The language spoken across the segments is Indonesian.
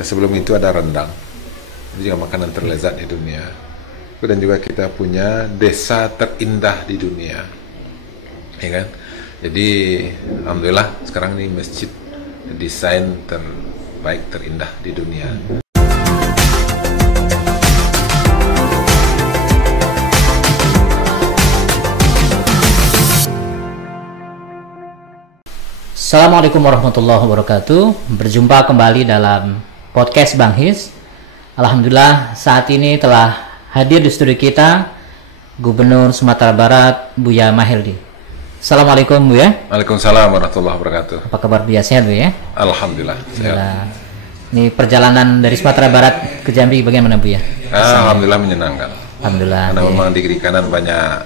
sebelum itu ada rendang. Itu juga makanan terlezat di dunia. Dan juga kita punya desa terindah di dunia, ya kan? Jadi alhamdulillah sekarang ini masjid desain terbaik terindah di dunia. Assalamualaikum warahmatullahi wabarakatuh. Berjumpa kembali dalam podcast Bang His. Alhamdulillah saat ini telah hadir di studio kita Gubernur Sumatera Barat Buya Maheldi. Assalamualaikum Buya. Waalaikumsalam warahmatullahi wabarakatuh. Apa kabar Buya, sehat Buya? Alhamdulillah sehat. Ini perjalanan dari Sumatera Barat ke Jambi bagaimana Buya? Alhamdulillah menyenangkan. Alhamdulillah. Karena memang di kiri kanan banyak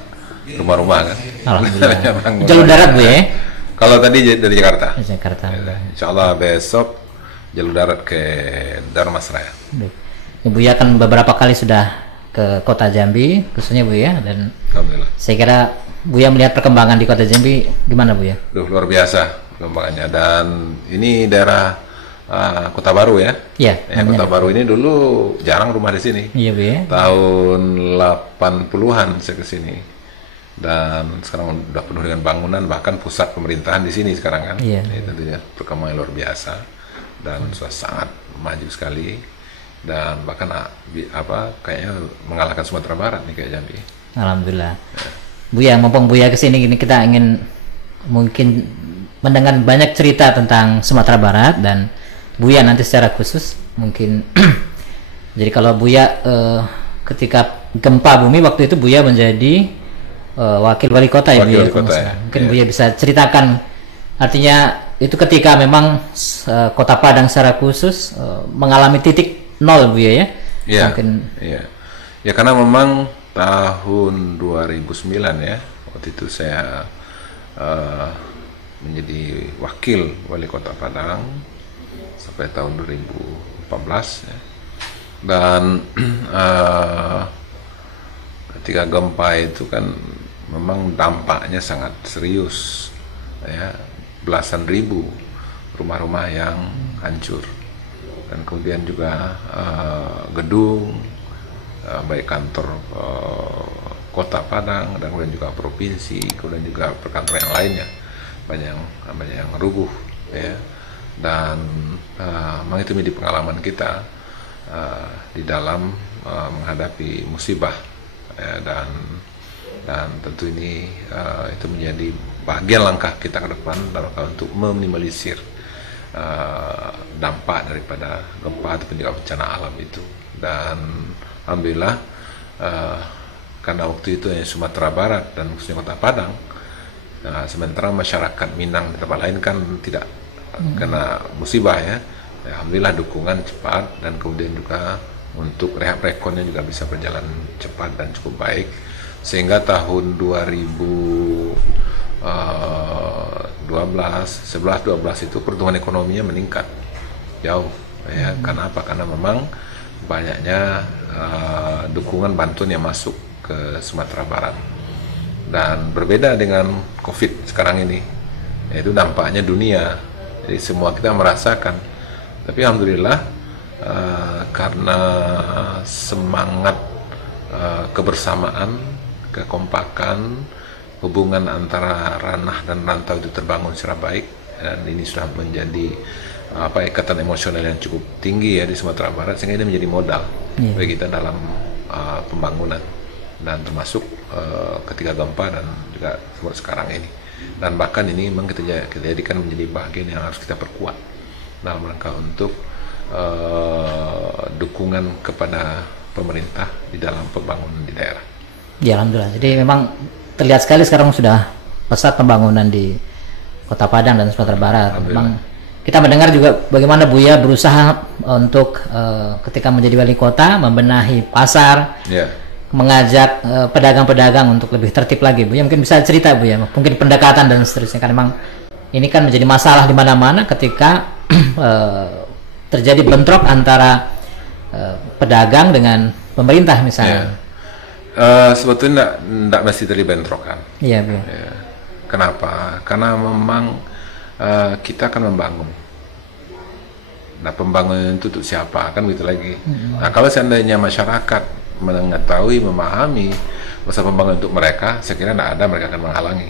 rumah-rumah kan. Alhamdulillah. Banyak Jalur darat Buya? Kalau tadi dari Jakarta. Jakarta. Insya Allah besok jalur darat ke Dharmasraya. Ini Buya kan beberapa kali sudah ke kota Jambi, khususnya Buya, dan Alhamdulillah. saya kira Buya melihat perkembangan di kota Jambi gimana Buya? Luar biasa perkembangannya. Dan ini daerah Kota Baru ya. Iya. Kota Baru ini dulu jarang rumah di sini. Iya Buya. Tahun 80-an saya ke sini. Dan sekarang udah penuh dengan bangunan, bahkan pusat pemerintahan di sini sekarang kan. Iya. Ini tentunya perkembangan luar biasa dan sudah sangat maju sekali, dan bahkan kayaknya mengalahkan Sumatera Barat nih kayak Jambi. Alhamdulillah. Buya, mumpung Buya kesini gini, kita ingin mungkin mendengar banyak cerita tentang Sumatera Barat dan Buya nanti secara khusus mungkin. Jadi kalau Buya ketika gempa bumi waktu itu Buya menjadi wakil wali kota ya Buya. Mungkin iya. Buya bisa ceritakan, artinya itu ketika memang Kota Padang secara khusus mengalami titik nol Buya ya. Iya. Mungkin. Iya. Ya karena memang tahun 2009 ya, waktu itu saya menjadi wakil wali kota Padang sampai tahun 2014 ya. Dan ketika gempa itu kan memang dampaknya sangat serius ya, belasan ribu rumah-rumah yang hancur, dan kemudian juga gedung baik kantor kota Padang dan kemudian juga provinsi, kemudian juga perkantoran yang lainnya banyak yang rubuh ya. Dan memang itu menjadi pengalaman kita di dalam menghadapi musibah ya, dan tentu ini itu menjadi bagian langkah kita ke depan dalam untuk meminimalisir dampak daripada gempa ataupun juga bencana alam itu. Dan alhamdulillah karena waktu itu hanya Sumatera Barat dan khususnya Kota Padang, sementara masyarakat Minang di tempat lain kan tidak kena musibah ya. Alhamdulillah dukungan cepat, dan kemudian juga untuk rehab rekonnya juga bisa berjalan cepat dan cukup baik, sehingga tahun 2012, 11, 12 itu pertumbuhan ekonominya meningkat jauh ya. Karena apa? Karena memang banyaknya dukungan bantuan yang masuk ke Sumatera Barat. Dan berbeda dengan COVID sekarang ini, yaitu dampaknya dunia, jadi semua kita merasakan. Tapi alhamdulillah karena semangat kebersamaan, kekompakan, hubungan antara ranah dan rantau itu terbangun secara baik, dan ini sudah menjadi ikatan emosional yang cukup tinggi ya di Sumatera Barat, sehingga ini menjadi modal bagi kita dalam pembangunan, dan termasuk ketika gempa dan juga sekarang ini. Dan bahkan ini memang kita jadikan menjadi bagian yang harus kita perkuat dalam rangka untuk dukungan kepada pemerintah di dalam pembangunan di daerah. Ya alhamdulillah. Jadi memang terlihat sekali sekarang sudah pesat pembangunan di Kota Padang dan Sumatera Barat. Memang kita mendengar juga bagaimana Buya berusaha untuk ketika menjadi wali kota membenahi pasar, mengajak pedagang-pedagang untuk lebih tertib lagi. Buya mungkin bisa cerita Buya, mungkin pendekatan dan seterusnya, karena memang ini kan menjadi masalah di mana-mana ketika terjadi bentrok antara pedagang dengan pemerintah misalnya. Sebetulnya tidak mesti terjadi bentrokan. Iya Buya. Kenapa? Karena memang kita akan membangun Nah, pembangunan itu untuk siapa? Kan gitu lagi. Nah, kalau seandainya masyarakat mengetahui, memahami masa pembangunan untuk mereka, saya kira tidak ada mereka akan menghalangi.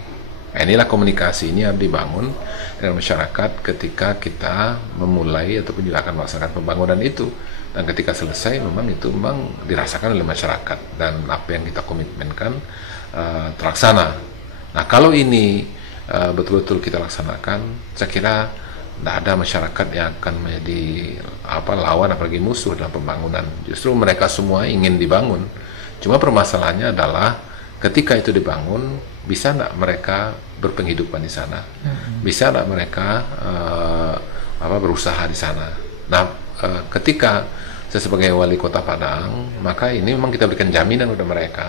Nah, inilah komunikasi ini yang dibangun dengan masyarakat ketika kita memulai ataupun juga akan melaksanakan pembangunan itu. Dan ketika selesai memang itu memang dirasakan oleh masyarakat dan apa yang kita komitmenkan terlaksana. Nah, kalau ini betul-betul kita laksanakan, saya kira tidak ada masyarakat yang akan menjadi lawan apalagi musuh dalam pembangunan. Justru mereka semua ingin dibangun. Cuma permasalahannya adalah ketika itu dibangun, bisa tidak mereka berpenghidupan di sana, bisa tidak mereka berusaha di sana. Nah, ketika saya sebagai wali kota Padang, maka ini memang kita berikan jaminan kepada mereka.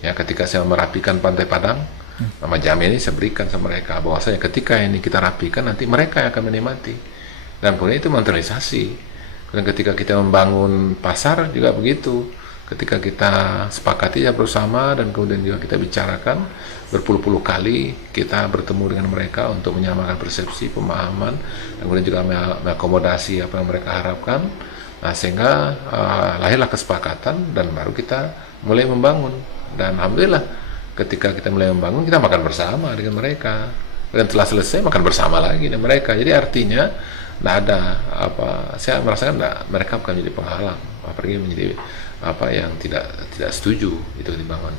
Ya, ketika saya merapikan Pantai Padang, nama jamin ini saya berikan sama mereka bahwasanya ketika ini kita rapikan, nanti mereka yang akan menikmati. Dan kemudian itu materialisasi. Dan ketika kita membangun pasar juga begitu. Ketika kita sepakati ya bersama dan kemudian juga kita bicarakan berpuluh-puluh kali kita bertemu dengan mereka untuk menyamakan persepsi, pemahaman, dan kemudian juga mengakomodasi apa yang mereka harapkan. Nah, sehingga lahirlah kesepakatan dan baru kita mulai membangun. Dan alhamdulillah ketika kita mulai membangun, kita makan bersama dengan mereka, dan setelah selesai makan bersama lagi dengan mereka. Jadi artinya tidak ada saya merasakan mereka bukan menjadi penghalang, apalagi menjadi yang tidak setuju itu dibangun.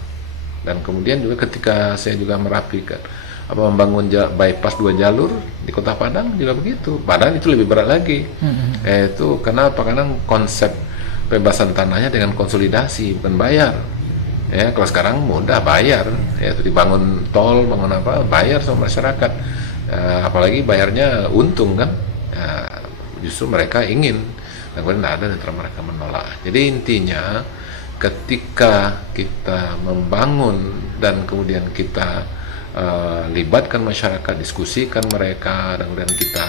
Dan kemudian juga ketika saya juga merapikan membangun bypass 2 jalur di Kota Padang juga begitu. Padahal itu lebih berat lagi. Itu kenapa? Karena konsep pembebasan tanahnya dengan konsolidasi, bukan bayar. Ya, kalau sekarang mudah bayar, ya, itu dibangun tol, bangun apa, bayar sama masyarakat. Apalagi bayarnya untung kan. Justru mereka ingin, dan kemudian tidak ada antara mereka menolak. Jadi intinya ketika kita membangun dan kemudian kita libatkan masyarakat, diskusikan mereka, dan kemudian kita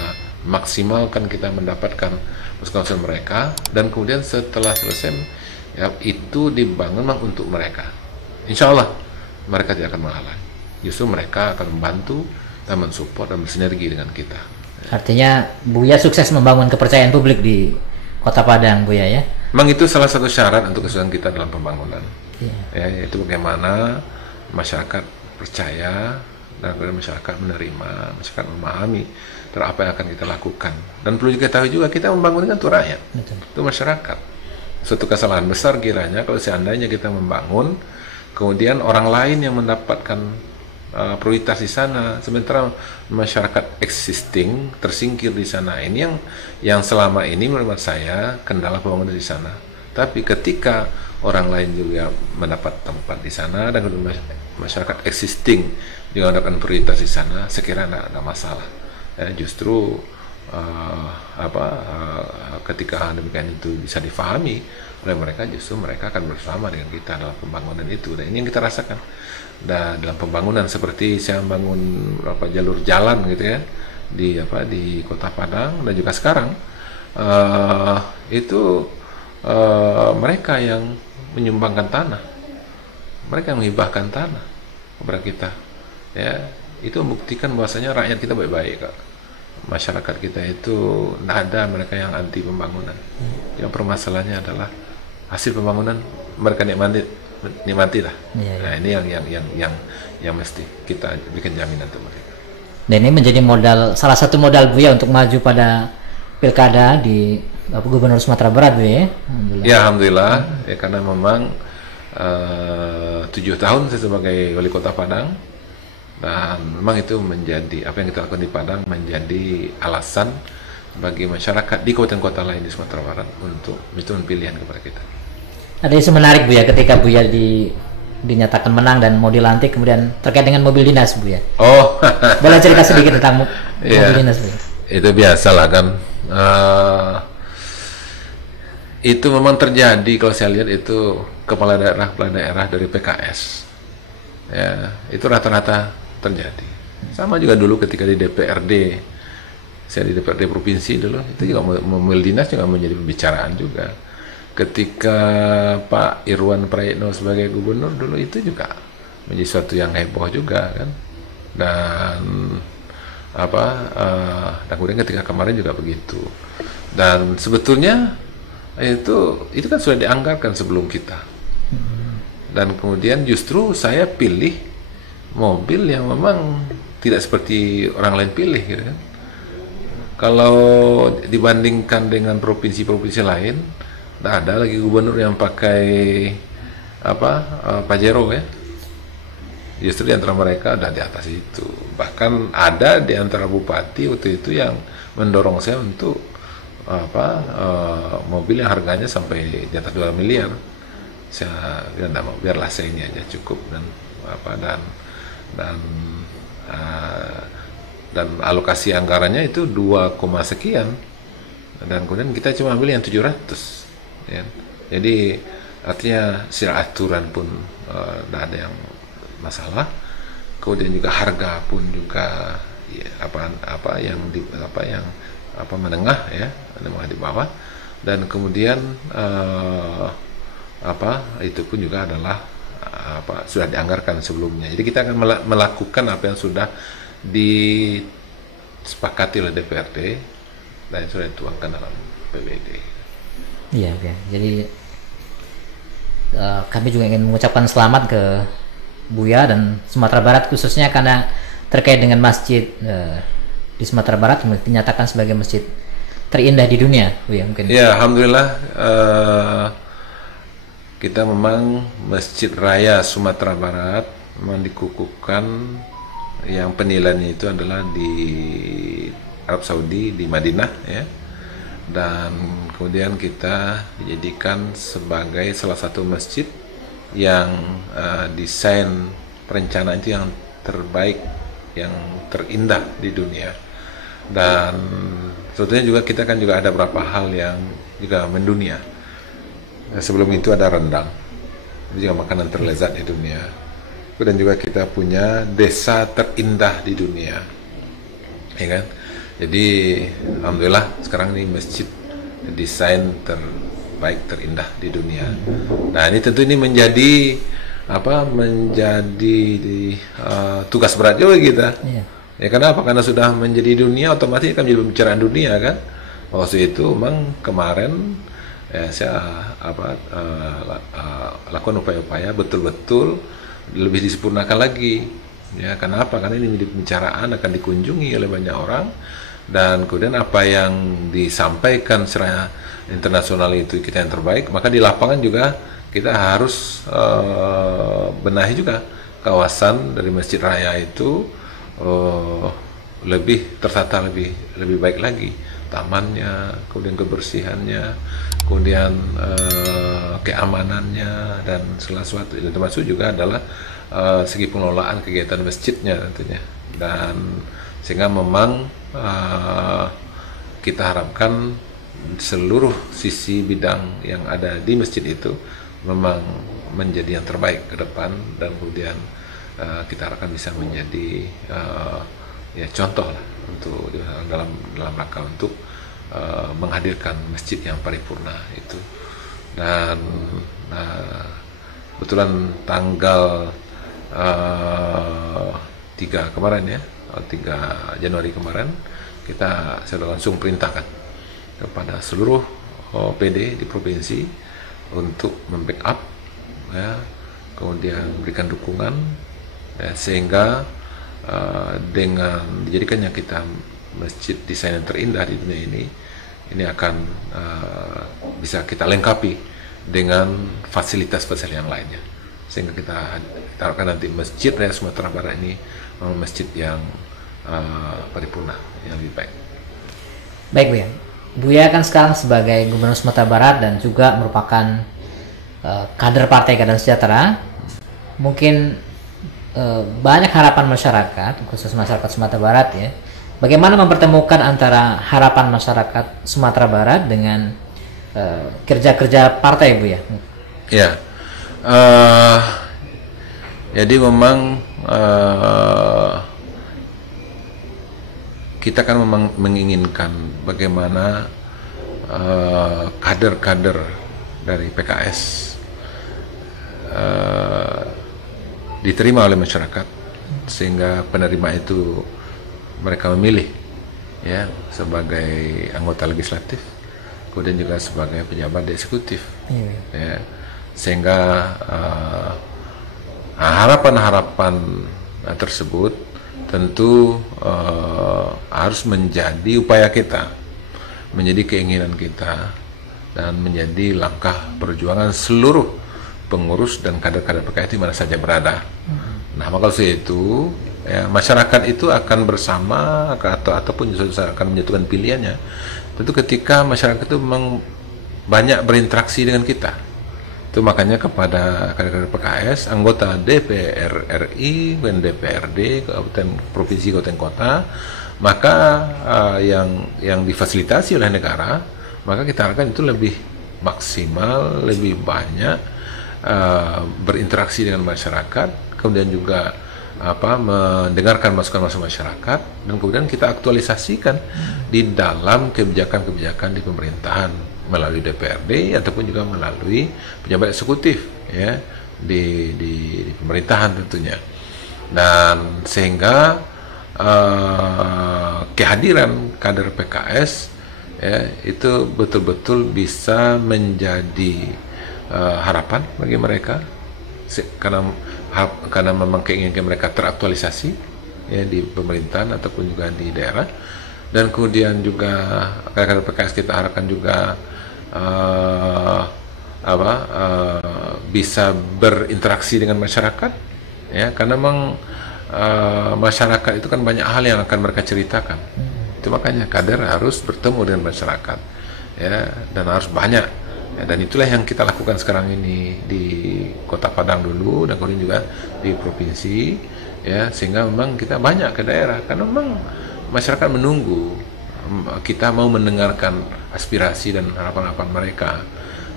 maksimalkan kita mendapatkan masukan mereka, dan kemudian setelah selesai ya, itu dibangun memang untuk mereka. Insya Allah mereka tidak akan menghalangi. Justru mereka akan membantu dan mensupport dan bersinergi dengan kita. Artinya Buya sukses membangun kepercayaan publik di Kota Padang, Buya, ya? Memang itu salah satu syarat untuk kesuksesan kita dalam pembangunan. Ya, yaitu bagaimana masyarakat percaya dan kemudian masyarakat menerima, masyarakat memahami terhadap apa yang akan kita lakukan. Dan perlu juga tahu juga kita membangun itu rakyat, itu masyarakat. Suatu kesalahan besar kiranya kalau seandainya kita membangun, kemudian orang lain yang mendapatkan prioritas di sana, sementara masyarakat existing tersingkir di sana. Ini yang selama ini menurut saya kendala pembangunan di sana. Tapi ketika orang lain juga mendapat tempat di sana dan masyarakat existing juga mendapatkan prioritas di sana, sekiranya tidak masalah. Ya, justru ketika demikian itu bisa difahami oleh mereka, justru mereka akan bersama dengan kita dalam pembangunan itu. Dan ini yang kita rasakan dalam pembangunan, seperti saya membangun jalur jalan gitu ya di Kota Padang, dan juga sekarang itu mereka yang menyumbangkan tanah, mereka yang menghibahkan tanah kepada kita, ya, itu membuktikan bahwasanya rakyat kita baik-baik, Kak. Masyarakat kita itu tidak ada mereka yang anti pembangunan. Yang permasalahannya adalah hasil pembangunan mereka nikmati lah. Nah, ini yang mesti kita bikin jaminan untuk mereka. Dan ini menjadi salah satu modal Buya untuk maju pada pilkada di Gubernur Sumatera Barat, Buya. Alhamdulillah. Ya, alhamdulillah. Ya, karena memang 7 tahun saya sebagai wali kota Padang. Dan memang itu menjadi apa yang kita lakukan di Padang menjadi alasan bagi masyarakat di kota-kota lain di Sumatera Barat untuk itu pilihan kepada kita. Ada isu menarik, Buya, ketika Buya dinyatakan menang dan mau dilantik, kemudian terkait dengan mobil dinas, Buya. Oh, boleh cerita sedikit tentang mobil dinas, Buya? Itu biasalah kan. Itu memang terjadi kalau saya lihat itu kepala daerah dari PKS. Ya, itu rata-rata terjadi. Sama juga dulu ketika di DPRD, saya di DPRD provinsi dulu, itu juga mobil dinas juga menjadi pembicaraan juga. Ketika Pak Irwan Prayitno sebagai gubernur dulu, itu juga menjadi suatu yang heboh juga kan. Dan dan kemudian ketika kemarin juga begitu. Dan sebetulnya itu kan sudah dianggarkan sebelum kita. Dan kemudian justru saya pilih mobil yang memang tidak seperti orang lain pilih, gitu kan. Kalau dibandingkan dengan provinsi-provinsi lain, tidak ada lagi gubernur yang pakai Pajero ya. Justru di antara mereka ada di atas itu. Bahkan ada di antara bupati waktu itu yang mendorong saya untuk mobil yang harganya sampai di atas 2 miliar. Saya bilang tidak mau, biarlah saya ini aja cukup, dan alokasi anggarannya itu 2, sekian, dan kemudian kita cuma ambil yang 700 ya. Jadi artinya secara aturan pun tidak ada yang masalah. Kemudian juga harga pun juga ya, menengah ya, menengah di bawah. Dan kemudian itu pun juga adalah sudah dianggarkan sebelumnya. Jadi kita akan melakukan apa yang sudah disepakati oleh DPRD dan sudah dituangkan dalam PBD. Iya, ya. Jadi kami juga ingin mengucapkan selamat ke Buya dan Sumatera Barat, khususnya karena terkait dengan masjid di Sumatera Barat dinyatakan sebagai masjid terindah di dunia, Buya, mungkin. Ya, alhamdulillah kita memang Masjid Raya Sumatera Barat memang dikukuhkan, yang penilaiannya itu adalah di Arab Saudi, di Madinah ya. Dan kemudian kita dijadikan sebagai salah satu masjid yang desain perencanaan itu yang terbaik, yang terindah di dunia. Dan sebetulnya juga kita kan juga ada beberapa hal yang juga mendunia. Sebelum itu ada rendang, itu juga makanan terlezat di dunia. Dan juga kita punya desa terindah di dunia, ya kan? Jadi alhamdulillah sekarang ini masjid desain terbaik, terindah di dunia. Nah ini tentu ini menjadi tugas berat juga kita. Iya. Ya kenapa? Karena sudah menjadi dunia, otomatis kan menjadi pembicaraan dunia kan. Waktu itu memang kemarin ya, saya lakukan upaya-upaya betul-betul lebih disempurnakan lagi. Ya kenapa? Karena ini menjadi pembicaraan, akan dikunjungi oleh banyak orang. Dan kemudian apa yang disampaikan secara internasional itu kita yang terbaik, maka di lapangan juga kita harus benahi juga kawasan dari Masjid Raya itu lebih tertata, lebih baik lagi, tamannya, kemudian kebersihannya, kemudian keamanannya, dan segala sesuatu. Termasuk juga adalah segi pengelolaan kegiatan masjidnya tentunya. Dan sehingga memang kita harapkan seluruh sisi bidang yang ada di masjid itu memang menjadi yang terbaik ke depan, dan kemudian kita harapkan bisa menjadi ya contoh lah untuk dalam rangka untuk menghadirkan masjid yang paripurna itu. Dan kebetulan tanggal 3 kemarin ya, 3 Januari kemarin, saya sudah langsung perintahkan kepada seluruh PD di provinsi untuk membackup ya, kemudian berikan dukungan ya, sehingga dengan dijadikannya kita masjid desain yang terindah di dunia ini akan bisa kita lengkapi dengan fasilitas-fasilitas yang lainnya, sehingga kita harapkan nanti Masjid Raya Sumatera Barat ini masjid yang paripurna, yang lebih baik. Baik, Buya. Buya kan sekarang sebagai Gubernur Sumatera Barat dan juga merupakan kader Partai Keadilan Sejahtera. Mungkin banyak harapan masyarakat, khusus masyarakat Sumatera Barat ya. Bagaimana mempertemukan antara harapan masyarakat Sumatera Barat dengan kerja-kerja partai, Bu ya? Ya, jadi memang kita kan memang menginginkan bagaimana kader-kader dari PKS diterima oleh masyarakat, sehingga penerima itu mereka memilih ya sebagai anggota legislatif, kemudian juga sebagai pejabat di eksekutif. Ya, sehingga harapan-harapan tersebut tentu harus menjadi upaya kita, menjadi keinginan kita, dan menjadi langkah perjuangan seluruh pengurus dan kader-kader PKS di mana saja berada. Nah, maka itu ya, masyarakat itu akan bersama ataupun akan menentukan pilihannya. Tentu ketika masyarakat itu memang banyak berinteraksi dengan kita. Itu makanya kepada kader-kader PKS, anggota DPR RI, dan DPRD, kabupaten provinsi, kabupaten kota, maka yang difasilitasi oleh negara, maka kita harapkan itu lebih maksimal, lebih banyak berinteraksi dengan masyarakat, kemudian juga mendengarkan masukan-masukan masyarakat, dan kemudian kita aktualisasikan di dalam kebijakan-kebijakan di pemerintahan melalui DPRD ataupun juga melalui pejabat eksekutif ya di pemerintahan tentunya. Dan sehingga kehadiran kader PKS ya, itu betul-betul bisa menjadi harapan bagi mereka, karena memang keinginan mereka teraktualisasi ya di pemerintahan ataupun juga di daerah. Dan kemudian juga kader PKS kita harapkan juga bisa berinteraksi dengan masyarakat ya, karena memang masyarakat itu kan banyak hal yang akan mereka ceritakan. Itu makanya kader harus bertemu dengan masyarakat ya, dan harus banyak ya, dan itulah yang kita lakukan sekarang ini di Kota Padang dulu, dan kemudian juga di provinsi ya, sehingga memang kita banyak ke daerah karena memang masyarakat menunggu kita mau mendengarkan aspirasi dan harapan-harapan mereka,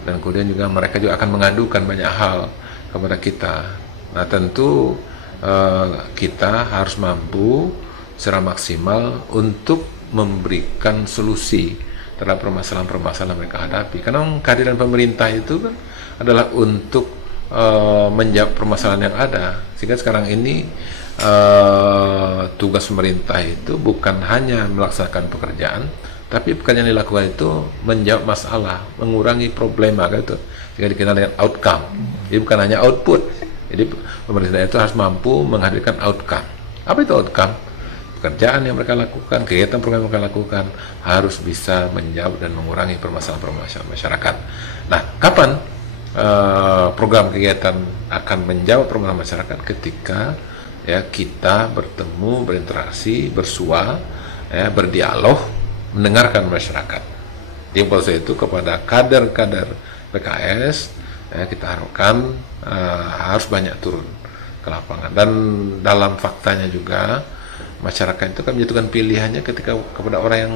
dan kemudian juga mereka juga akan mengadukan banyak hal kepada kita. Nah, tentu kita harus mampu secara maksimal untuk memberikan solusi terhadap permasalahan-permasalahan mereka hadapi, karena kehadiran pemerintah itu kan adalah untuk menjawab permasalahan yang ada. Sehingga sekarang ini tugas pemerintah itu bukan hanya melaksanakan pekerjaan, tapi pekerjaan yang dilakukan itu menjawab masalah, mengurangi problema gitu, sehingga dikenal dengan outcome. Jadi bukan hanya output. Jadi pemerintah itu harus mampu menghadirkan outcome. Apa itu outcome? Pekerjaan yang mereka lakukan, kegiatan program yang mereka lakukan harus bisa menjawab dan mengurangi permasalahan-permasalahan masyarakat. Nah, kapan program kegiatan akan menjawab permasalahan masyarakat? Ketika ya kita bertemu, berinteraksi, bersua, ya, berdialog, mendengarkan masyarakat. Di proses itu kepada kader-kader PKS ya, kita harapkan harus banyak turun ke lapangan. Dan dalam faktanya juga masyarakat itu kan menentukan pilihannya ketika kepada orang yang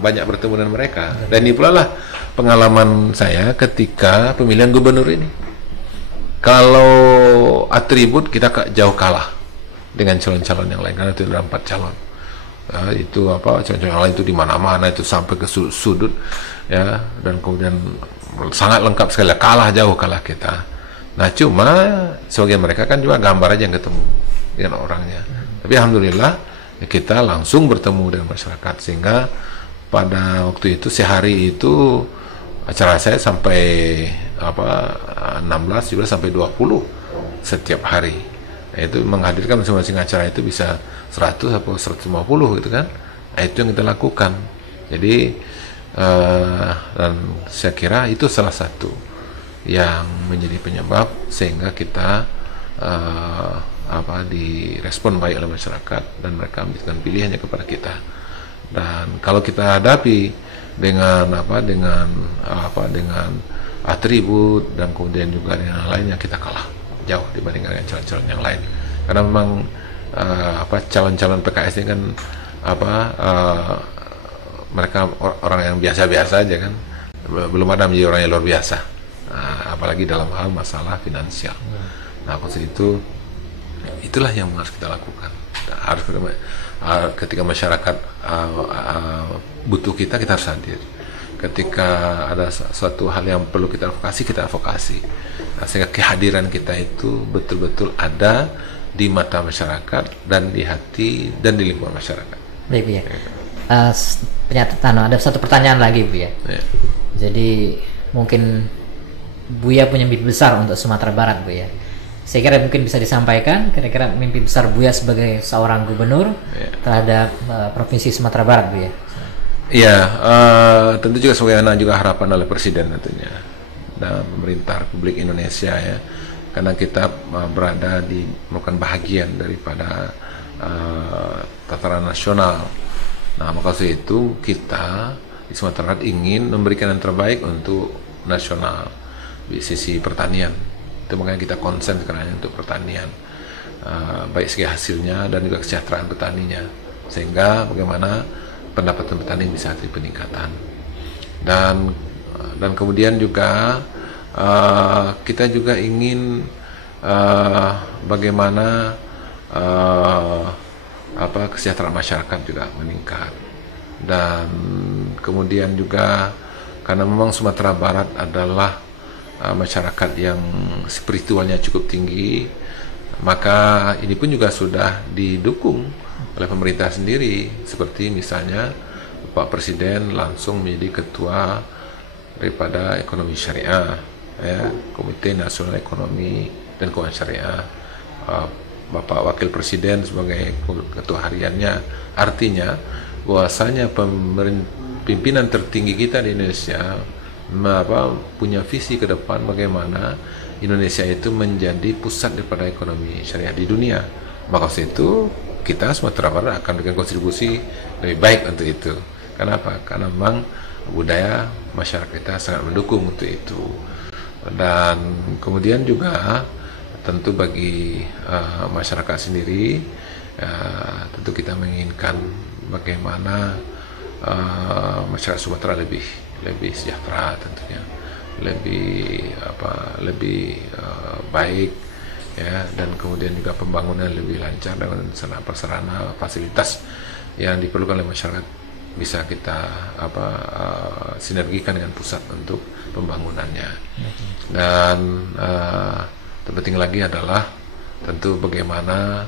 banyak bertemu dengan mereka. Dan ini pula lah pengalaman saya ketika pemilihan gubernur ini. Kalau atribut kita jauh kalah dengan calon-calon yang lain, karena itu ada 4 calon. Ya, itu calon-calon yang lain itu di mana-mana, itu sampai ke sudut ya, dan kemudian sangat lengkap sekali, jauh kalah kita. Nah, cuma sebagian mereka kan juga gambar aja yang ketemu dengan orangnya. Tapi alhamdulillah ya, kita langsung bertemu dengan masyarakat, sehingga pada waktu itu sehari itu acara saya sampai 16 juga sampai 20 setiap hari. Nah, itu menghadirkan masing-masing acara itu bisa 100 atau 150 gitu kan. Nah, itu yang kita lakukan. Jadi dan saya kira itu salah satu yang menjadi penyebab sehingga kita direspon baik oleh masyarakat, dan mereka memberikan pilihannya kepada kita. Dan kalau kita hadapi dengan dengan atribut dan kemudian juga dengan lainnya, kita kalah jauh dibandingkan dengan calon-calon yang lain. Karena memang calon-calon PKS ini kan mereka orang yang biasa-biasa aja kan, belum ada menjadi orang yang luar biasa. Apalagi dalam hal masalah finansial. Nah, maksud itu itulah yang harus kita lakukan. Harus ketika masyarakat butuh kita harus hadir. Ketika ada suatu hal yang perlu kita advokasi. Nah, sehingga kehadiran kita itu betul-betul ada di mata masyarakat dan di hati dan di lingkungan masyarakat. Baik Bu ya. Ada satu pertanyaan lagi Bu ya. Jadi mungkin Buya punya mimpi besar untuk Sumatera Barat Bu ya. Saya kira mungkin bisa disampaikan kira-kira mimpi besar Buya sebagai seorang gubernur terhadap Provinsi Sumatera Barat Bu ya. Iya, tentu juga sebagaimana juga harapan oleh Presiden tentunya dan pemerintah Republik Indonesia ya, karena kita berada di merupakan bahagian daripada tataran nasional. Nah, maka itu kita di Sumatera Barat ingin memberikan yang terbaik untuk nasional di sisi pertanian. Itu makanya kita konsen sekarang untuk pertanian, baik segi hasilnya dan juga kesejahteraan petaninya, sehingga bagaimana pendapatan petani bisa ada peningkatan. Dan kemudian juga kita juga ingin bagaimana kesejahteraan masyarakat juga meningkat. Dan kemudian juga karena memang Sumatera Barat adalah masyarakat yang spiritualnya cukup tinggi, maka ini pun juga sudah didukung oleh pemerintah sendiri, seperti misalnya Pak Presiden langsung menjadi ketua daripada ekonomi syariah ya, Komite Nasional Ekonomi dan Keuangan Syariah, Bapak Wakil Presiden sebagai ketua hariannya. Artinya bahwasanya pimpinan tertinggi kita di Indonesia punya visi ke depan bagaimana Indonesia itu menjadi pusat daripada ekonomi syariah di dunia. Maka itu kita Sumatera Barat akan memberikan kontribusi lebih baik untuk itu. Kenapa? Karena memang budaya masyarakat kita sangat mendukung untuk itu. Dan kemudian juga tentu bagi masyarakat sendiri, tentu kita menginginkan bagaimana masyarakat Sumatera lebih sejahtera, tentunya lebih baik ya, dan kemudian juga pembangunan lebih lancar dengan sarana fasilitas yang diperlukan oleh masyarakat bisa kita sinergikan dengan pusat untuk pembangunannya. Dan terpenting lagi adalah tentu bagaimana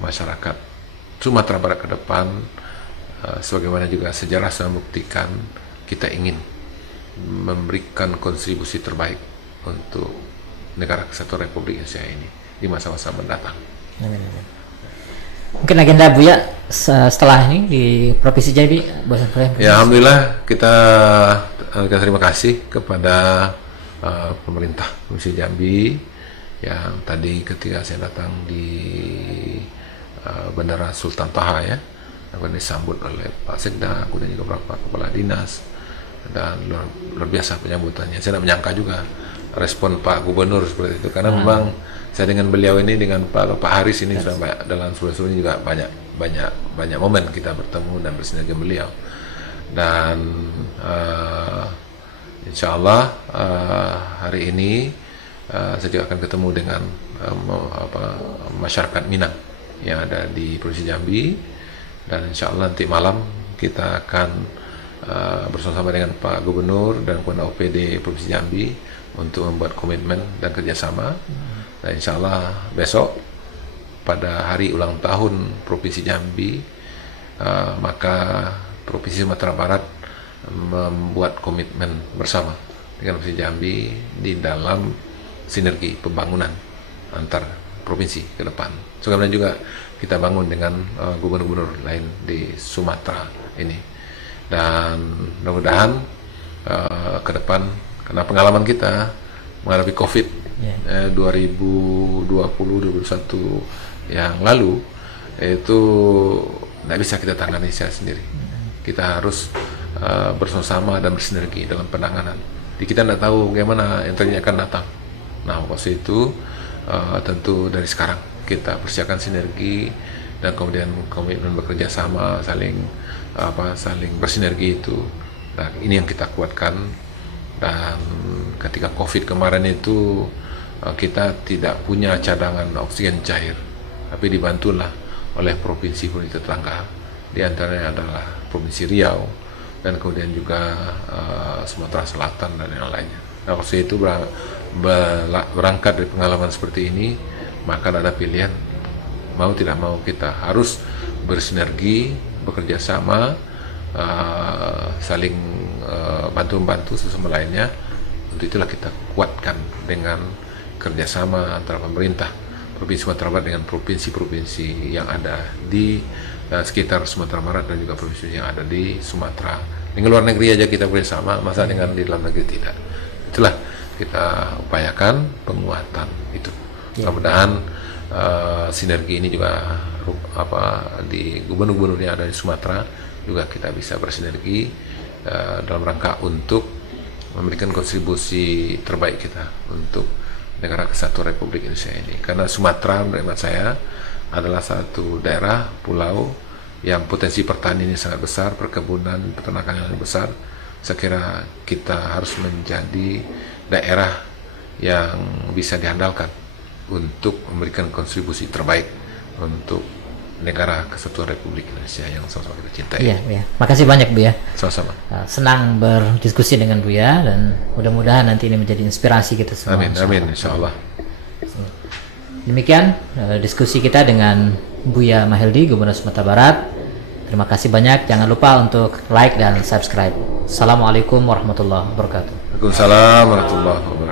masyarakat Sumatera Barat ke depan, sebagaimana juga sejarah sudah membuktikan, kita ingin memberikan kontribusi terbaik untuk negara kesatuan Republik Indonesia ini di masa-masa mendatang. Mungkin agenda Buya setelah ini di Provinsi Jambi, ya alhamdulillah kita terima kasih kepada pemerintah Provinsi Jambi yang tadi ketika saya datang di Bandara Sultan Toha ya, akan disambut oleh Pak Sekda, kemudian juga beberapa kepala dinas, dan luar biasa penyambutannya. Saya tidak menyangka juga respon Pak Gubernur seperti itu, karena memang saya dengan beliau ini, dengan Pak Haris ini sudah dalam sebelum-sebelumnya juga banyak momen kita bertemu dan bersinergi beliau. Dan insya Allah hari ini saya juga akan ketemu dengan masyarakat Minang yang ada di Provinsi Jambi, dan insya Allah nanti malam kita akan bersama-sama dengan Pak Gubernur dan Ketua OPD Provinsi Jambi untuk membuat komitmen dan kerjasama. Dan insya Allah besok pada hari ulang tahun Provinsi Jambi, maka Provinsi Sumatera Barat membuat komitmen bersama dengan Provinsi Jambi di dalam sinergi pembangunan antar provinsi ke depan. Sebenarnya juga kita bangun dengan gubernur-gubernur lain di Sumatera ini. Dan mudah-mudahan ke depan, karena pengalaman kita menghadapi COVID 2020-2021 yang lalu, itu tidak bisa kita tangani secara sendiri. Kita harus bersama-sama dan bersinergi dalam penanganan. Jadi kita tidak tahu bagaimana yang terjadi akan datang. Nah, waktu itu tentu dari sekarang kita persiapkan sinergi dan kemudian komitmen bekerja sama, saling bersinergi itu. Nah, ini yang kita kuatkan. Dan ketika COVID kemarin itu kita tidak punya cadangan oksigen cair, tapi dibantulah oleh provinsi-provinsi tetangga, di antaranya adalah Provinsi Riau dan kemudian juga Sumatera Selatan dan yang lainnya. Nah, waktu itu berangkat dari pengalaman seperti ini, maka ada pilihan, mau tidak mau kita harus bersinergi, bekerja sama, saling bantu-membantu sesama lainnya. Untuk itulah kita kuatkan dengan kerjasama antara pemerintah Provinsi Sumatera Barat dengan provinsi-provinsi yang ada di sekitar Sumatera Barat dan juga provinsi yang ada di Sumatera. Dengan luar negeri aja kita bersama, masa dengan di dalam negeri tidak. Itulah kita upayakan penguatan itu. Mudah-mudahan sinergi ini juga di gubernur-gubernur yang ada di Sumatera juga kita bisa bersinergi dalam rangka untuk memberikan kontribusi terbaik kita untuk negara kesatuan Republik Indonesia ini. Karena Sumatera menurut saya adalah satu daerah pulau yang potensi pertanian ini sangat besar, perkebunan, peternakan yang besar. Saya kira kita harus menjadi daerah yang bisa diandalkan untuk memberikan kontribusi terbaik untuk negara kesatuan Republik Indonesia yang sama-sama kita cintai. Iya, ya. Makasih banyak Bu ya. Sama-sama. Senang berdiskusi dengan Bu ya, dan mudah-mudahan nanti ini menjadi inspirasi kita semua. Amin, amin, insya Allah. Demikian diskusi kita dengan Buya Mahyildi, Gubernur Sumatera Barat. Terima kasih banyak. Jangan lupa untuk like dan subscribe. Assalamualaikum warahmatullahi wabarakatuh. Waalaikumsalam warahmatullahi wabarakatuh.